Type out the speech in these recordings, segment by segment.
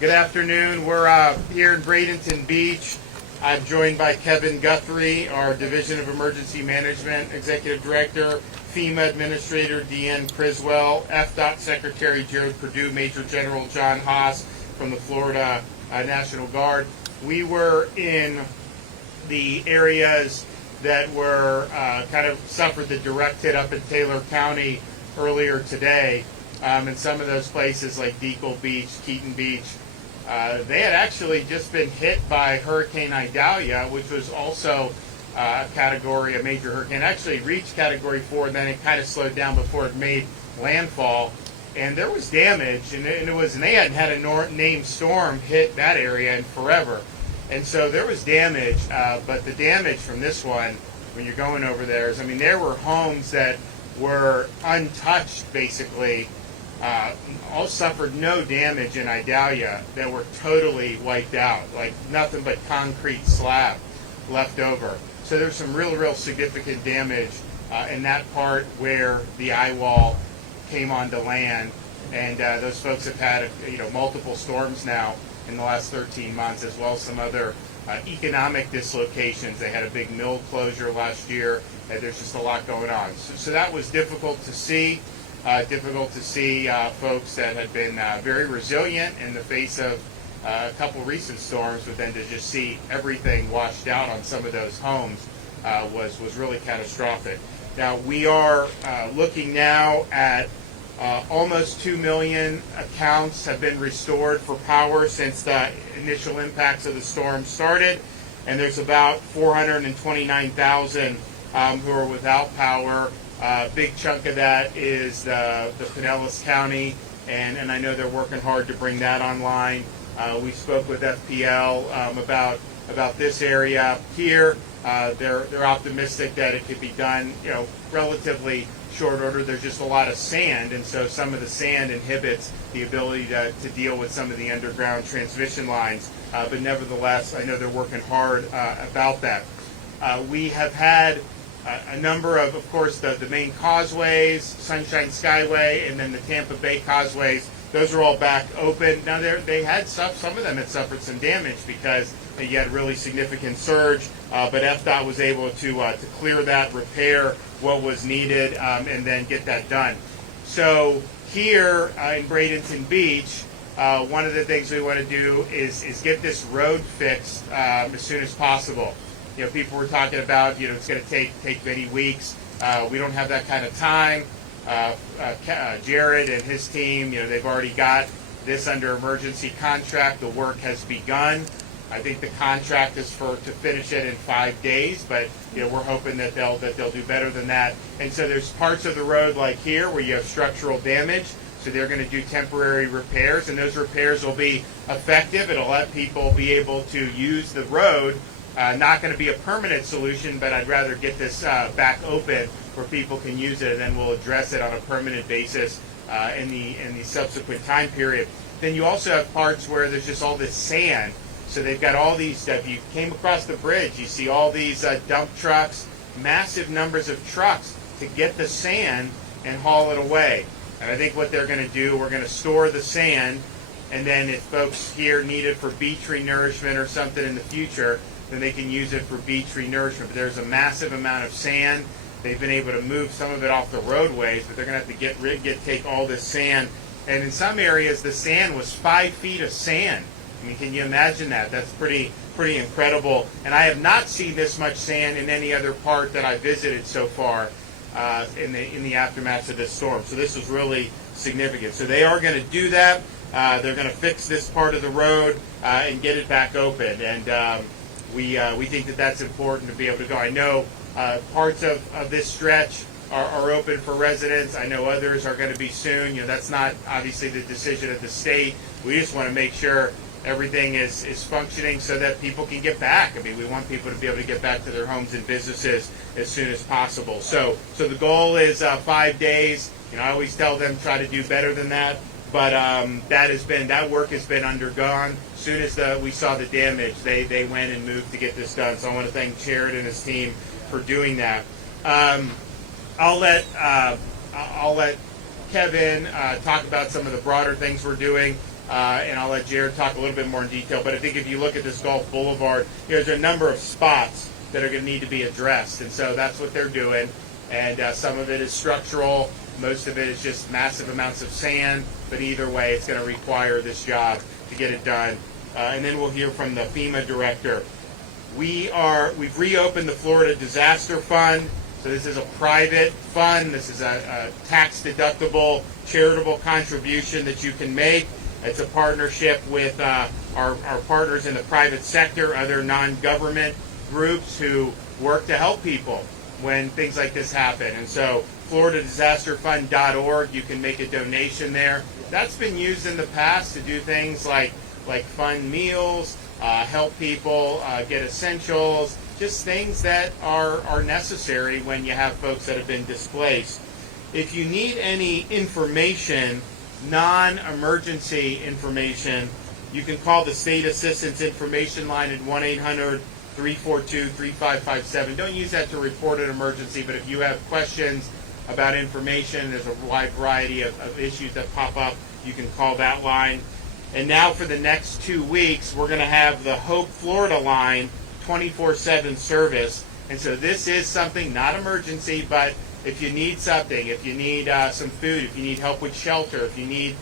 Good afternoon. We're here in Bradenton Beach. I'm joined by Kevin Guthrie, our Division of Emergency Management Executive Director, FEMA Administrator Deanne Criswell, FDOT Secretary Jared Perdue, Major General John Haas from the Florida National Guard. We were in the areas that were kind of suffered the direct hit up in Taylor County earlier today. And some of those places like Deacle Beach, Keaton Beach, they had actually just been hit by Hurricane Idalia, which was also a major hurricane. Actually reached Category 4, and then it kind of slowed down before it made landfall. And there was damage, and they hadn't had a named storm hit that area in forever. And so there was damage, but the damage from this one, when you're going over there, is, there were homes that were untouched, basically, all suffered no damage in Idalia, that were totally wiped out, like nothing but concrete slab left over. So there's some real significant damage in that part where the eye wall came onto land, and those folks have had multiple storms now in the last 13 months, as well as some other economic dislocations. They had a big mill closure last year, and there's just a lot going on. So that was difficult to see. Folks that had been very resilient in the face of a couple recent storms, but then to just see everything washed out on some of those homes was really catastrophic. Now we are looking now at almost 2 million accounts have been restored for power since the initial impacts of the storm started, and there's about 429,000 who are without power. Big chunk of that is the Pinellas County, and I know they're working hard to bring that online. We spoke with FPL about this area here. They're optimistic that it could be done, relatively short order. There's just a lot of sand, and so some of the sand inhibits the ability to deal with some of the underground transmission lines. But nevertheless, I know they're working hard about that. We have had a number of course, the main causeways, Sunshine Skyway, and then the Tampa Bay causeways. Those are all back open. Now they had some of them had suffered some damage because you had really significant surge, but FDOT was able to clear that, repair what was needed, and then get that done. So here in Bradenton Beach, one of the things we want to do is get this road fixed as soon as possible. People were talking about, it's going to take many weeks. We don't have that kind of time. Jared and his team, they've already got this under emergency contract. The work has begun. I think the contract is to finish it in 5 days, but we're hoping that they'll do better than that. And so there's parts of the road like here where you have structural damage. So they're going to do temporary repairs, and those repairs will be effective. It'll let people be able to use the road. Not going to be a permanent solution, but I'd rather get this back open where people can use it, and then we'll address it on a permanent basis in the subsequent time period. Then you also have parts where there's just all this sand. So they've got all these, if you came across the bridge, you see all these dump trucks, massive numbers of trucks to get the sand and haul it away. And I think what they're going to do, we're going to store the sand, and then if folks here need it for beach renourishment or something in the future, then they can use it for beach renourishment. But there's a massive amount of sand. They've been able to move some of it off the roadways, but they're going to have to take all this sand. And in some areas, the sand was 5 feet of sand. Can you imagine that? That's pretty incredible. And I have not seen this much sand in any other part that I visited so far in the aftermath of this storm. So this is really significant. So they are going to do that. They're going to fix this part of the road and get it back open. And we think that that's important to be able to go. I know parts of this stretch are open for residents. I know others are going to be soon. That's not obviously the decision of the state. We just want to make sure everything is functioning so that people can get back. We want people to be able to get back to their homes and businesses as soon as possible. So the goal is 5 days. I always tell them try to do better than that. But that work has been undergone. As soon as we saw the damage, they went and moved to get this done. So I want to thank Jared and his team for doing that. I'll let Kevin talk about some of the broader things we're doing. and I'll let Jared talk a little bit more in detail, but I think if you look at this Gulf Boulevard, there's a number of spots that are going to need to be addressed, and so that's what they're doing. And some of it is structural, most of it is just massive amounts of sand, but either way, it's going to require this job to get it done. And then we'll hear from the FEMA director. We've reopened the Florida Disaster Fund. So this is a private fund. This is a tax-deductible charitable contribution that you can make. It's a partnership with our partners in the private sector, other non-government groups who work to help people when things like this happen. And so FloridaDisasterFund.org, you can make a donation there. That's been used in the past to do things like fund meals, help people get essentials, just things that are necessary when you have folks that have been displaced. If you need any information, non-emergency information, you can call the State Assistance Information Line at 1-800-342-3557. Don't use that to report an emergency, but if you have questions about information, there's a wide variety of issues that pop up, you can call that line. And now for the next 2 weeks, we're going to have the Hope Florida line 24/7 service. And so this is something, not emergency, but if you need something, if you need some food, if you need help with shelter, if you need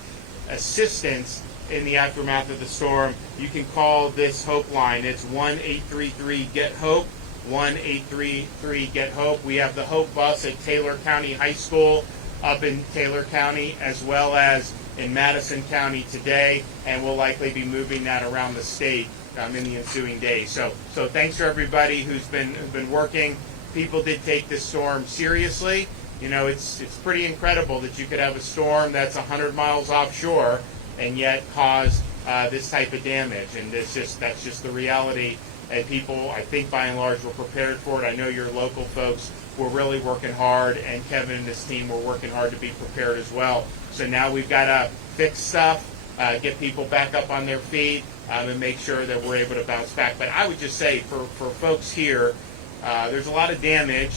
assistance in the aftermath of the storm, you can call this Hope line. It's 1-833-GET-HOPE, 1-833-GET-HOPE. We have the Hope bus at Taylor County High School up in Taylor County, as well as in Madison County today, and we'll likely be moving that around the state in the ensuing days. So thanks to everybody who's been working. People did take this storm seriously. You know, it's pretty incredible that you could have a storm that's 100 miles offshore and yet cause this type of damage. And that's just the reality. And people, I think by and large, were prepared for it. I know your local folks were really working hard, and Kevin and his team were working hard to be prepared as well. So now we've got to fix stuff, get people back up on their feet, and make sure that we're able to bounce back. But I would just say for folks here, there's a lot of damage,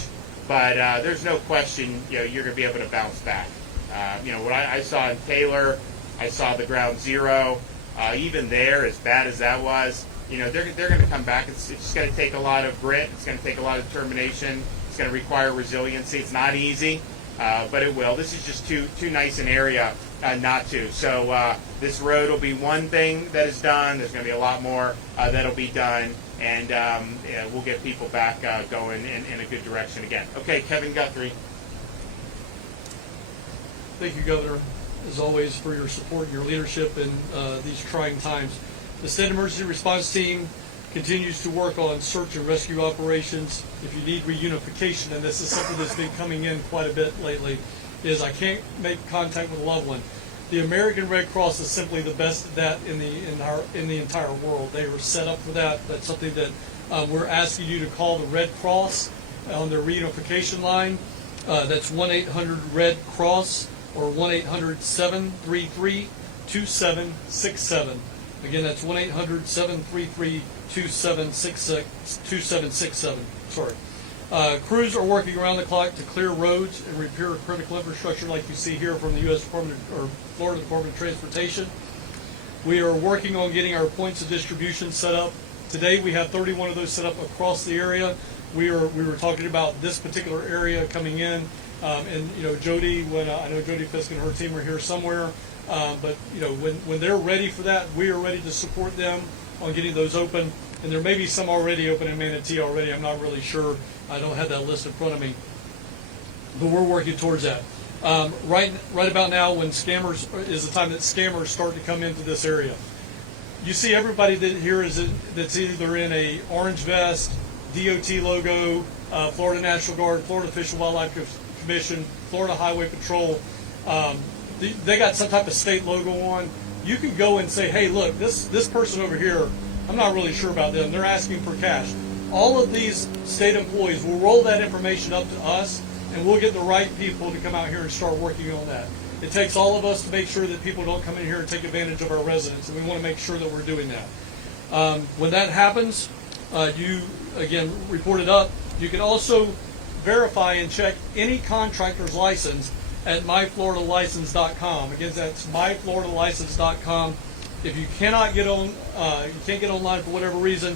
but there's no question you're going to be able to bounce back. What I saw in Taylor, I saw the ground zero. Even there, as bad as that was, they're going to come back. It's just going to take a lot of grit. It's going to take a lot of determination. It's going to require resiliency. It's not easy, but it will. This is just too nice an area not to. So this road will be one thing that is done. There's going to be a lot more that'll be done, and we'll get people back going in a good direction again. Okay, Kevin Guthrie. Thank you, Governor, as always, for your support and your leadership in these trying times. The State Emergency Response Team continues to work on search and rescue operations. If you need reunification, and this is something that's been coming in quite a bit lately, is I can't make contact with a loved one. The American Red Cross is simply the best at that in the entire world. They were set up for that. That's something that we're asking you to call the Red Cross on their reunification line. That's 1-800-RED-CROSS or 1-800-733-2767. Again, that's 1-800-733-2767. Sorry. Crews are working around the clock to clear roads and repair critical infrastructure, like you see here from the Florida Department of Transportation. We are working on getting our points of distribution set up. Today, we have 31 of those set up across the area. We were talking about this particular area coming in, and Jody, I know Jody Fisk and her team are here somewhere. But when they're ready for that, we are ready to support them on getting those open. And there may be some already open in Manatee already. I'm not really sure. I don't have that list in front of me. But we're working towards that. Right about now, when is the time that scammers start to come into this area. You see everybody that's either in a orange vest, DOT logo, Florida National Guard, Florida Fish and Wildlife Commission, Florida Highway Patrol. They got some type of state logo on. You can go and say, hey, look, this person over here, I'm not really sure about them. They're asking for cash. All of these state employees will roll that information up to us, and we'll get the right people to come out here and start working on that. It takes all of us to make sure that people don't come in here and take advantage of our residents, and we want to make sure that we're doing that. When that happens, you, again, report it up. You can also verify and check any contractor's license at myfloridalicense.com. Again, that's myfloridalicense.com. If you cannot get on, you can't get online for whatever reason,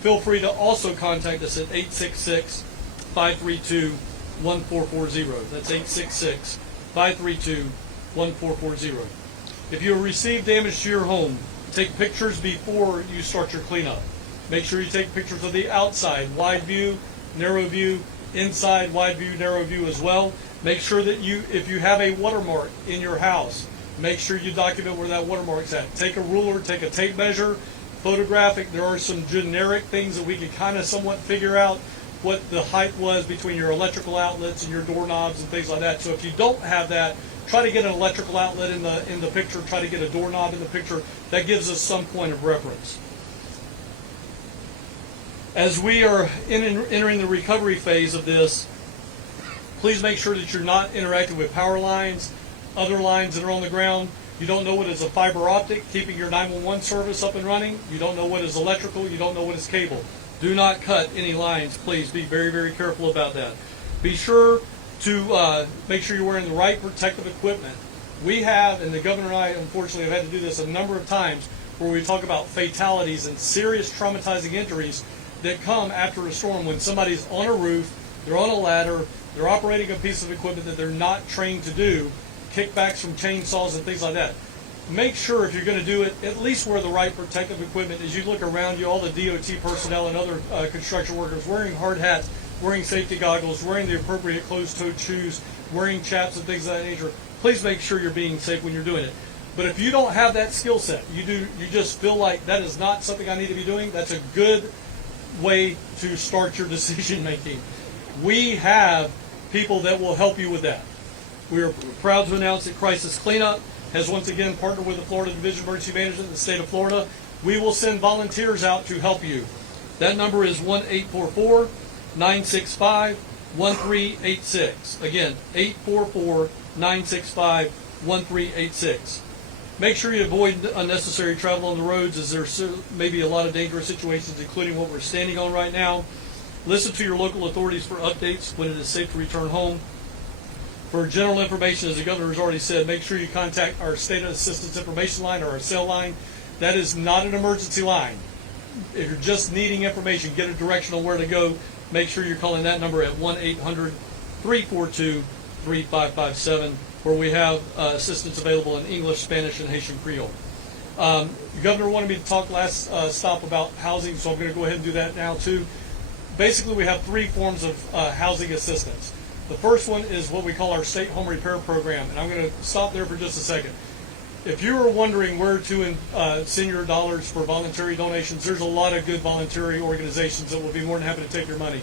feel free to also contact us at 866-532-1440. That's 866-532-1440. If you receive damage to your home, take pictures before you start your cleanup. Make sure you take pictures of the outside, wide view, narrow view, inside, wide view, narrow view as well. Make sure that if you have a watermark in your house, make sure you document where that watermark's at. Take a ruler, take a tape measure, photographic. There are some generic things that we can kind of somewhat figure out what the height was between your electrical outlets and your doorknobs and things like that. So if you don't have that, try to get an electrical outlet in the picture, try to get a doorknob in the picture. That gives us some point of reference. As we are entering the recovery phase of this, please make sure that you're not interacting with power lines, other lines that are on the ground. You don't know what is a fiber optic, keeping your 911 service up and running. You don't know what is electrical. You don't know what is cable. Do not cut any lines. Please be very, very careful about that. Be sure to make sure you're wearing the right protective equipment. We have, and the governor and I unfortunately have had to do this a number of times, where we talk about fatalities and serious traumatizing injuries that come after a storm when somebody's on a roof, they're on a ladder, they're operating a piece of equipment that they're not trained to do, kickbacks from chainsaws and things like that. Make sure if you're going to do it, at least wear the right protective equipment. As you look around you, all the DOT personnel and other construction workers wearing hard hats, wearing safety goggles, wearing the appropriate closed-toed shoes, wearing chaps and things of that nature. Please make sure you're being safe when you're doing it. But if you don't have that skill set, you just feel like that is not something I need to be doing, that's a good way to start your decision making. We have people that will help you with that. We are proud to announce that Crisis Cleanup has once again partnered with the Florida Division of Emergency Management in the state of Florida. We will send volunteers out to help you. That number is 1-844-965-1386. Again, 844-965-1386. Make sure you avoid unnecessary travel on the roads, as there's maybe a lot of dangerous situations, including what we're standing on right now. Listen to your local authorities for updates when it is safe to return home. For general information, as the governor has already said, make sure you contact our State Assistance Information Line or our cell line. That is not an emergency line. If you're just needing information, get a direction on where to go, make sure you're calling that number at 1-800-342-3557, where we have assistance available in English, Spanish, and Haitian Creole. The governor wanted me to talk last stop about housing, so I'm going to go ahead and do that now too. Basically, we have three forms of housing assistance. The first one is what we call our state home repair program, and I'm going to stop there for just a second. If you are wondering where to send your dollars for voluntary donations, there's a lot of good voluntary organizations that will be more than happy to take your money.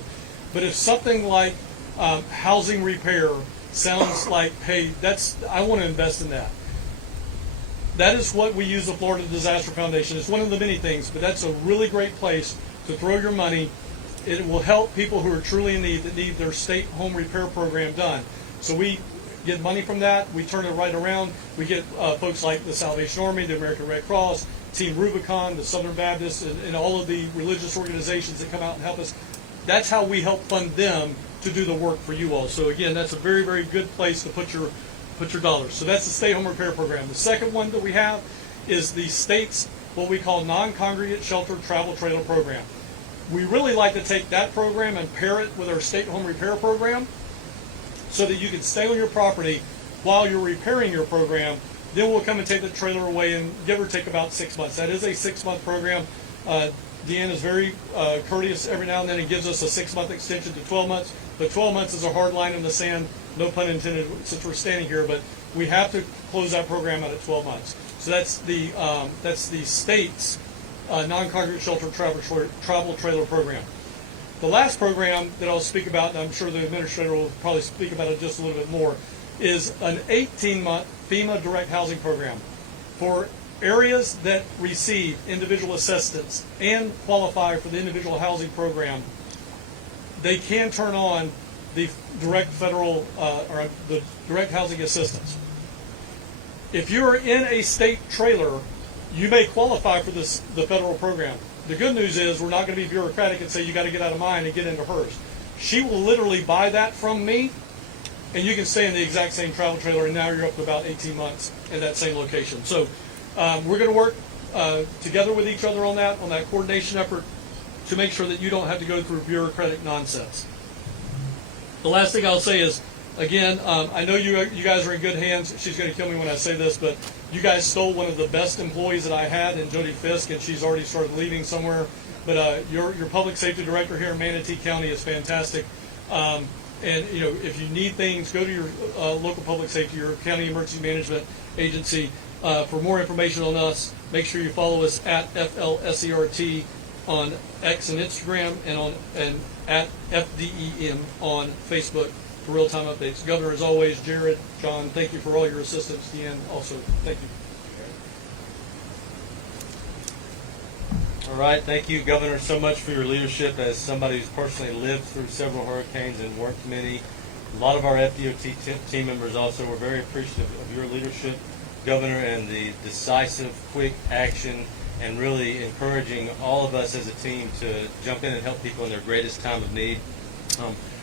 But if something like housing repair sounds like, hey, I want to invest in that. That is what we use the Florida Disaster Foundation. It's one of the many things, but that's a really great place to throw your money. It will help people who are truly in need, that need their state home repair program done. So we get money from that. We turn it right around. We get folks like the Salvation Army, the American Red Cross, Team Rubicon, the Southern Baptists, and all of the religious organizations that come out and help us. That's how we help fund them to do the work for you all. So again, that's a very, very good place to put your dollars. So that's the state home repair program. The second one that we have is the state's what we call non-congregate shelter travel trailer program. We really like to take that program and pair it with our state home repair program so that you can stay on your property while you're repairing your program. Then we'll come and take the trailer away and give or take about 6 months. That is a 6-month program. Deanne is very courteous every now and then and gives us a 6-month extension to 12 months. But 12 months is a hard line in the sand, no pun intended, since we're standing here. But we have to close that program out at 12 months. So that's the state's non-congregate shelter travel trailer program. The last program that I'll speak about, and I'm sure the administrator will probably speak about it just a little bit more, is an 18-month FEMA direct housing program for areas that receive individual assistance and qualify for the individual housing program. They can turn on the direct federal or the direct housing assistance. If you are in a state trailer, you may qualify for the federal program. The good news is we're not going to be bureaucratic and say you got to get out of mine and get into hers. She will literally buy that from me, and you can stay in the exact same travel trailer, and now you're up to about 18 months in that same location. So We're going to work together with each other on that coordination effort to make sure that you don't have to go through bureaucratic nonsense. The last thing I'll say is, again, I know you guys are in good hands. She's going to kill me when I say this, but you guys stole one of the best employees that I had in Jody Fisk, and she's already started leaving somewhere. But your public safety director here in Manatee County is fantastic. And if you need things, go to your local public safety, your county emergency management agency. For more information on us, make sure you follow us at FLSERT on X and Instagram, and at FDEM on Facebook for real-time updates. Governor, as always, Jared, John, thank you for all your assistance. Deanne, also, thank you. All right, thank you, Governor, so much for your leadership as somebody who's personally lived through several hurricanes and worked many. A lot of our FDOT team members also were very appreciative of your leadership, Governor, and the decisive, quick action, and really encouraging all of us as a team to jump in and help people in their greatest time of need.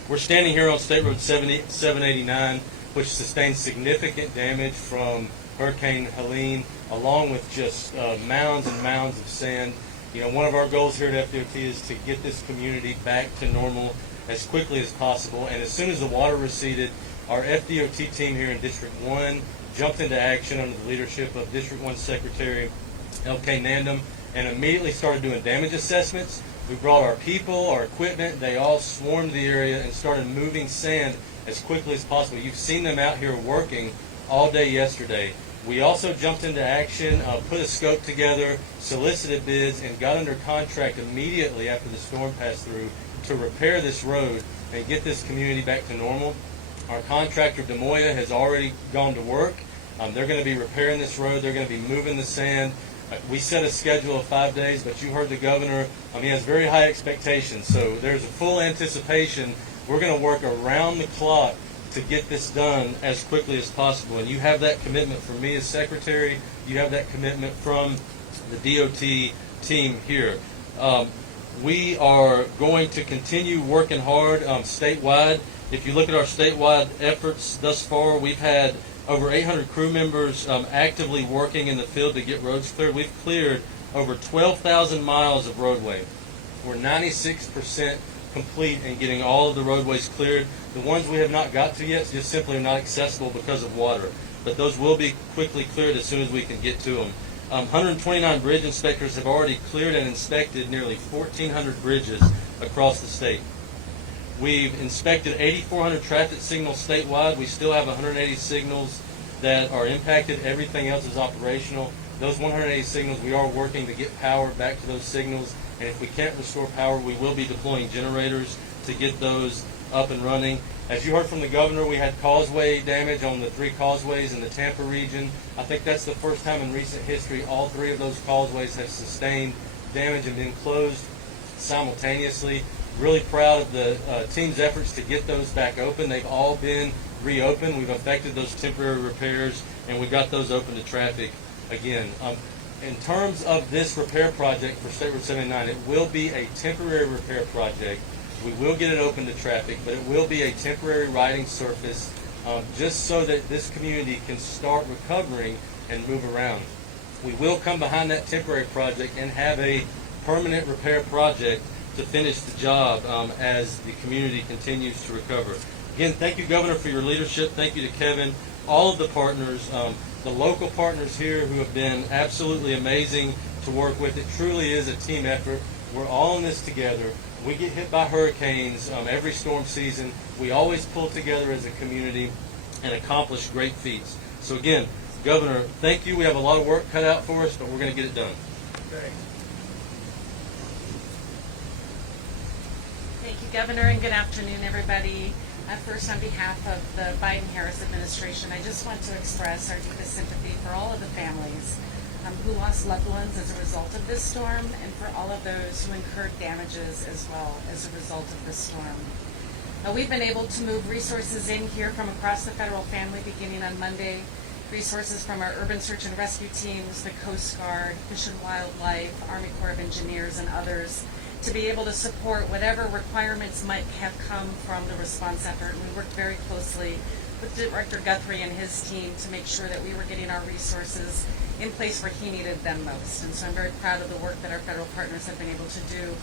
We're standing here on State Road 789, which sustained significant damage from Hurricane Helene, along with just mounds and mounds of sand. One of our goals here at FDOT is to get this community back to normal as quickly as possible. And as soon as the water receded, our FDOT team here in District 1 jumped into action under the leadership of District 1 Secretary L.K. Nandum and immediately started doing damage assessments. We brought our people, our equipment, they all swarmed the area and started moving sand as quickly as possible. You've seen them out here working all day yesterday. We also jumped into action, put a scope together, solicited bids, and got under contract immediately after the storm passed through to repair this road and get this community back to normal. Our contractor, DeMoya, has already gone to work. They're going to be repairing this road. They're going to be moving the sand. We set a schedule of 5 days, but you heard the governor. He has very high expectations, so there's a full anticipation. We're going to work around the clock to get this done as quickly as possible. And you have that commitment from me as secretary. You have that commitment from the DOT team here. We are going to continue working hard statewide. If you look at our statewide efforts thus far, we've had over 800 crew members actively working in the field to get roads cleared. We've cleared over 12,000 miles of roadway. We're 96% complete in getting all of the roadways cleared. The ones we have not got to yet just simply are not accessible because of water. But those will be quickly cleared as soon as we can get to them. 129 bridge inspectors have already cleared and inspected nearly 1,400 bridges across the state. We've inspected 8,400 traffic signals statewide. We still have 180 signals that are impacted. Everything else is operational. Those 180 signals, we are working to get power back to those signals. And if we can't restore power, we will be deploying generators to get those up and running. As you heard from the governor, we had causeway damage on the 3 causeways in the Tampa region. I think that's the first time in recent history all 3 of those causeways have sustained damage and been closed simultaneously. Really proud of the team's efforts to get those back open. They've all been reopened. We've effected those temporary repairs, and we got those open to traffic again. In terms of this repair project for State Road 79, it will be a temporary repair project. We will get it open to traffic, but it will be a temporary riding surface just so that this community can start recovering and move around. We will come behind that temporary project and have a permanent repair project to finish the job as the community continues to recover. Again, thank you, Governor, for your leadership. Thank you to Kevin, all of the partners, the local partners here who have been absolutely amazing to work with. It truly is a team effort. We're all in this together. We get hit by hurricanes every storm season. We always pull together as a community and accomplish great feats. So again, Governor, thank you. We have a lot of work cut out for us, but we're going to get it done. Okay. Thank you, Governor, and good afternoon, everybody. First, on behalf of the Biden-Harris administration, I just want to express our deepest sympathy for all of the families who lost loved ones as a result of this storm, and for all of those who incurred damages as well as a result of this storm. We've been able to move resources in here from across the federal family beginning on Monday, resources from our urban search and rescue teams, the Coast Guard, Fish and Wildlife, Army Corps of Engineers, and others, to be able to support whatever requirements might have come from the response effort. And we worked very closely with Director Guthrie and his team to make sure that we were getting our resources in place where he needed them most. And so I'm very proud of the work that our federal partners have been able to do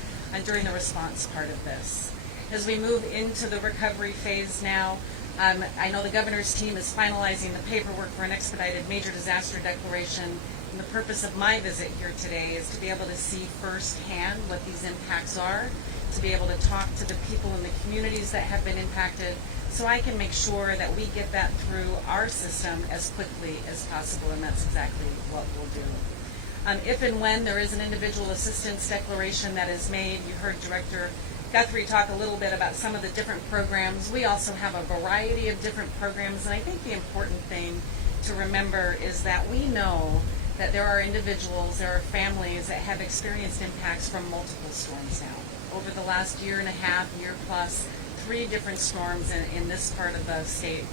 during the response part of this. As we move into the recovery phase now, I know the governor's team is finalizing the paperwork for an expedited major disaster declaration. And the purpose of my visit here today is to be able to see firsthand what these impacts are, to be able to talk to the people in the communities that have been impacted, so I can make sure that we get that through our system as quickly as possible, and that's exactly what we'll do. If and when there is an individual assistance declaration that is made, you heard Director Guthrie talk a little bit about some of the different programs. We also have a variety of different programs, and I think the important thing to remember is that we know that there are individuals, there are families that have experienced impacts from multiple storms now. Over the last year and a half, year plus, 3 different storms in this part of the state.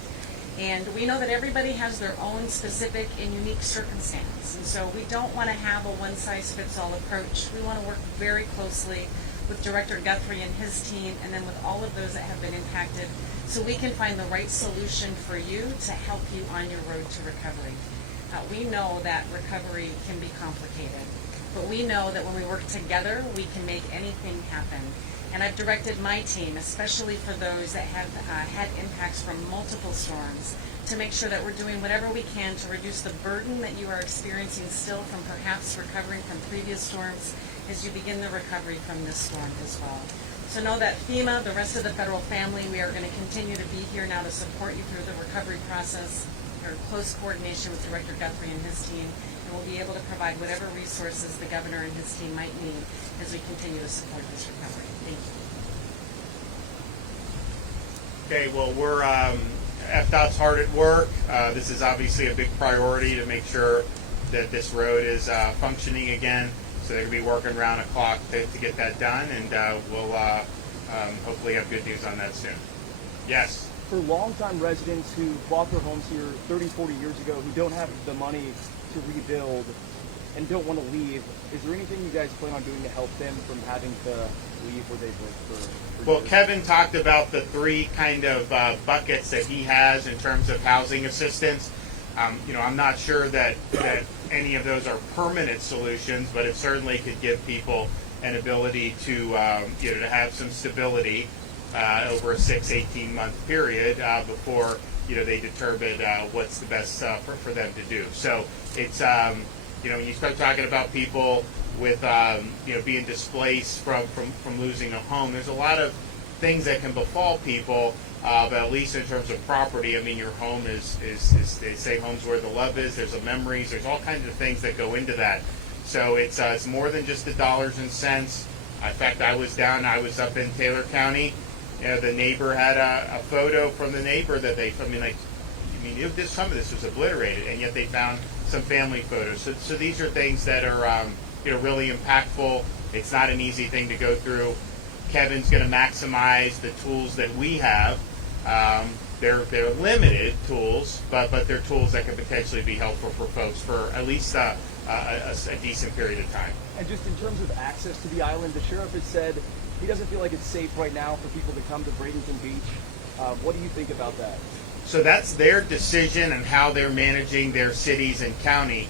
And we know that everybody has their own specific and unique circumstance. And so we don't want to have a one-size-fits-all approach. We want to work very closely with Director Guthrie and his team, and then with all of those that have been impacted, so we can find the right solution for you to help you on your road to recovery. We know that recovery can be complicated, but we know that when we work together, we can make anything happen. And I've directed my team, especially for those that have had impacts from multiple storms, to make sure that we're doing whatever we can to reduce the burden that you are experiencing still from perhaps recovering from previous storms as you begin the recovery from this storm as well. So know that FEMA, the rest of the federal family, we are going to continue to be here now to support you through the recovery process. We're in close coordination with Director Guthrie and his team, and we'll be able to provide whatever resources the governor and his team might need as we continue to support this recovery. Thank you. Okay, well, we're FDOT's hard at work. This is obviously a big priority to make sure that this road is functioning again. So they're going to be working around the clock to get that done, and we'll hopefully have good news on that soon. Yes? For longtime residents who bought their homes here 30, 40 years ago, who don't have the money to rebuild and don't want to leave, is there anything you guys plan on doing to help them from having to leave where they've lived for Well, years? Kevin talked about the 3 kind of buckets that he has in terms of housing assistance. I'm not sure that any of those are permanent solutions, but it certainly could give people an ability to to have some stability over a 6-18 month period before they determine what's the best for them to do. So it's when you start talking about people with being displaced from losing a home, there's a lot of things that can befall people. But at least in terms of property, I mean, your home is they say home's where the love is. There's memories. There's all kinds of things that go into that. So it's more than just the dollars and cents. In fact, I was up in Taylor County. The neighbor had a photo from the neighbor that some of this was obliterated, and yet they found some family photos. So these are things that are really impactful. It's not an easy thing to go through. Kevin's going to maximize the tools that we have. They're limited tools, but they're tools that can potentially be helpful for folks for at least a decent period of time. And just in terms of access to the island, the sheriff has said he doesn't feel like it's safe right now for people to come to Bradenton Beach. What do you think about that? So that's their decision and how they're managing their cities and county.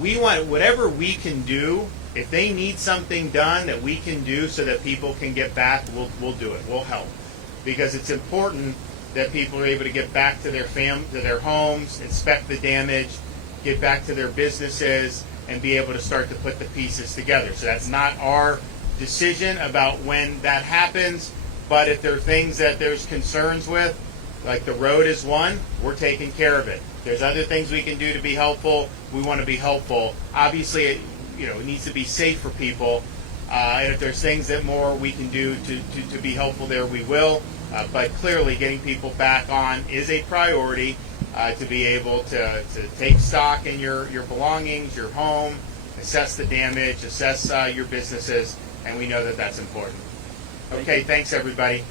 We want whatever we can do. If they need something done that we can do so that people can get back, we'll do it. We'll help, because it's important that people are able to get back to their homes, inspect the damage, get back to their businesses, and be able to start to put the pieces together. So that's not our decision about when that happens, but if there are things that there's concerns with, like the road is one, we're taking care of it. There's other things we can do to be helpful. We want to be helpful. Obviously, it needs to be safe for people. And if there's things that more we can do to be helpful there, we will. But clearly, getting people back on is a priority to be able to take stock in your belongings, your home, assess the damage, assess your businesses, and we know that that's important. Okay, thanks everybody.